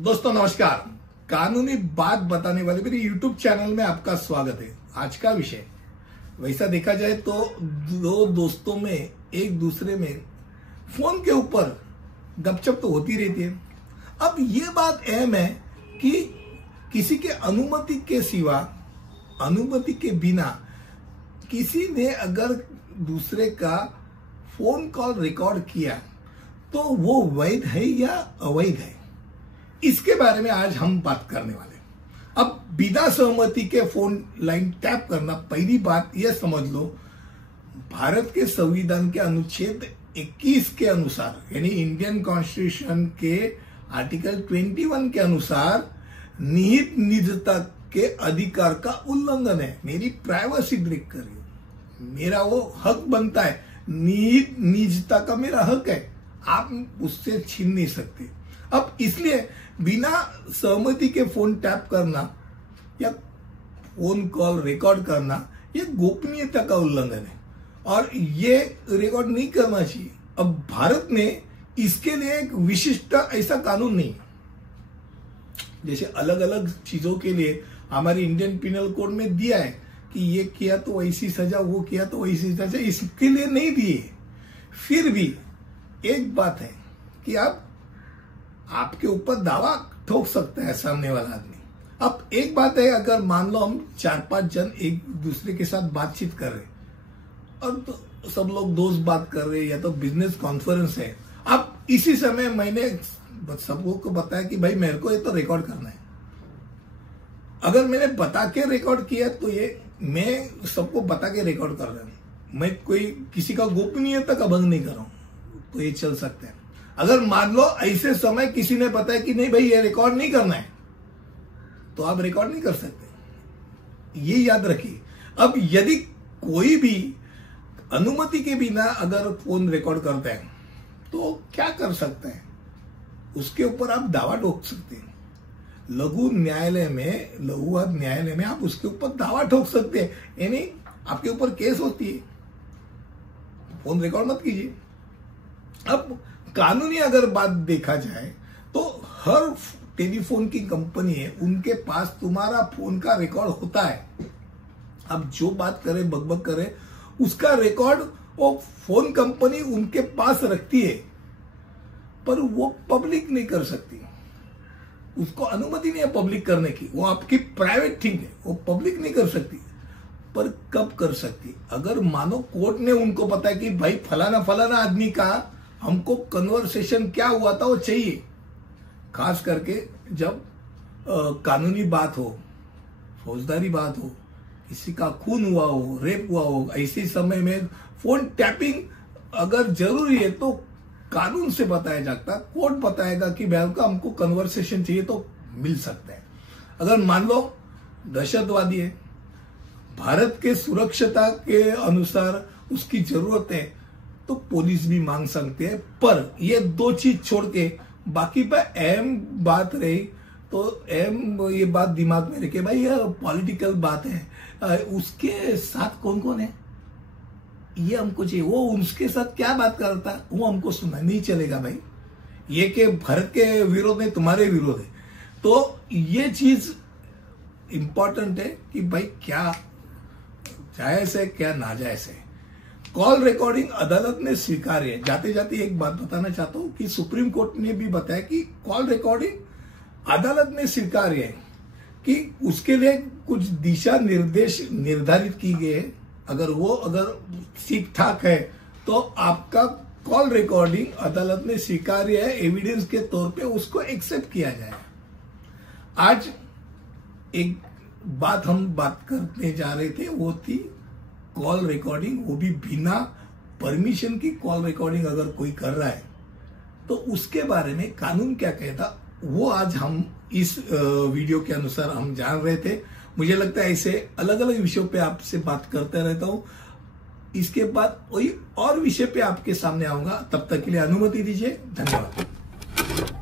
दोस्तों नमस्कार। कानूनी बात बताने वाले मेरे YouTube चैनल में आपका स्वागत है। आज का विषय वैसा देखा जाए तो दो दोस्तों में एक दूसरे में फोन के ऊपर गपशप तो होती रहती है। अब ये बात अहम है कि किसी के अनुमति के सिवा, अनुमति के बिना किसी ने अगर दूसरे का फोन कॉल रिकॉर्ड किया तो वो वैध है या अवैध है, इसके बारे में आज हम बात करने वाले हैं। अब बिना सहमति के फोन लाइन टैप करना, पहली बात यह समझ लो, भारत के संविधान के अनुच्छेद 21 के अनुसार यानी इंडियन कॉन्स्टिट्यूशन के आर्टिकल 21 के अनुसार निहित निजता के अधिकार का उल्लंघन है। मेरी प्राइवेसी ब्रेक कर रही हो, मेरा वो हक बनता है, निहित निजता का मेरा हक है, आप उससे छीन नहीं सकते। अब इसलिए बिना सहमति के फोन टैप करना या फोन कॉल रिकॉर्ड करना ये गोपनीयता का उल्लंघन है और ये रिकॉर्ड नहीं करना चाहिए। अब भारत में इसके लिए एक विशिष्ट ऐसा कानून नहीं है। जैसे अलग अलग चीजों के लिए हमारे इंडियन पिनल कोड में दिया है कि ये किया तो वैसी सजा, वो किया तो वैसी सजा, इसके लिए नहीं दिए। फिर भी एक बात है कि आपके ऊपर दावा ठोक सकता है सामने वाला आदमी। अब एक बात है, अगर मान लो हम 4-5 जन एक दूसरे के साथ बातचीत कर रहे और तो सब लोग दोस्त बात कर रहे या तो बिजनेस कॉन्फ्रेंस है, अब इसी समय मैंने सबको को बताया कि भाई मेरे को ये तो रिकॉर्ड करना है। अगर मैंने बता के रिकॉर्ड किया तो ये मैं सबको बता के रिकॉर्ड कर रहा हूं, मैं कोई किसी का गोपनीयता का भंग नहीं कर रहा हूं, तो ये चल सकता है। अगर मान लो ऐसे समय किसी ने बताया कि नहीं भाई ये रिकॉर्ड नहीं करना है, तो आप रिकॉर्ड नहीं कर सकते, ये याद रखिए। अब यदि कोई भी अनुमति के बिना अगर फोन रिकॉर्ड करता है तो क्या कर सकते हैं, उसके ऊपर आप दावा ठोक सकते हैं। लघु न्यायालय में, लघुवाद न्यायालय में आप उसके ऊपर दावा ठोक सकते हैं, यानी आपके ऊपर केस होती है, फोन रिकॉर्ड मत कीजिए। अब कानूनी अगर बात देखा जाए तो हर टेलीफोन की कंपनी है, उनके पास तुम्हारा फोन का रिकॉर्ड होता है। अब जो बात करे, बकबक करे, उसका रिकॉर्ड वो फोन कंपनी उनके पास रखती है, पर वो पब्लिक नहीं कर सकती, उसको अनुमति नहीं है पब्लिक करने की, वो आपकी प्राइवेट थिंग है, वो पब्लिक नहीं कर सकती। पर कब कर सकती, अगर मानो कोर्ट ने उनको पता है कि भाई फलाना फलाना आदमी का हमको कन्वर्सेशन क्या हुआ था वो चाहिए, खास करके जब कानूनी बात हो, फौजदारी बात हो, किसी का खून हुआ हो, रेप हुआ हो, ऐसे समय में फोन टैपिंग अगर जरूरी है तो कानून से बताया जाता, कोर्ट बताएगा कि भाई का हमको कन्वर्सेशन चाहिए तो मिल सकता है। अगर मान लो दहशतवादी है, भारत के सुरक्षता के अनुसार उसकी जरूरत है तो पुलिस भी मांग सकते हैं। पर ये दो चीज छोड़ के बाकी पर अहम बात रही तो अहम ये बात दिमाग में रखे, भाई ये पॉलिटिकल बात है, उसके साथ कौन कौन है ये हमको चाहिए, वो उसके साथ क्या बात करता वो हमको सुनना नहीं चलेगा। भाई ये के भारत के विरोध में तुम्हारे विरोध है, तो ये चीज इंपॉर्टेंट है कि भाई क्या जायज है क्या नाजायज है। कॉल रिकॉर्डिंग अदालत ने स्वीकार्य है। जाते जाते एक बात बताना चाहता हूं कि सुप्रीम कोर्ट ने भी बताया कि कॉल रिकॉर्डिंग अदालत ने स्वीकार्य है कि उसके लिए कुछ दिशा निर्देश निर्धारित की गए हैं। अगर ठीक ठाक है तो आपका कॉल रिकॉर्डिंग अदालत ने स्वीकार्य है, एविडेंस के तौर पे उसको एक्सेप्ट किया जाए। आज एक बात हम बात करने जा रहे थे, वो थी कॉल रिकॉर्डिंग, वो भी बिना परमिशन की कॉल रिकॉर्डिंग अगर कोई कर रहा है तो उसके बारे में कानून क्या कहता, वो आज हम इस वीडियो के अनुसार हम जान रहे थे। मुझे लगता है ऐसे अलग अलग विषयों पे आपसे बात करते रहता हूं। इसके बाद कोई और विषय पे आपके सामने आऊंगा, तब तक के लिए अनुमति दीजिए। धन्यवाद।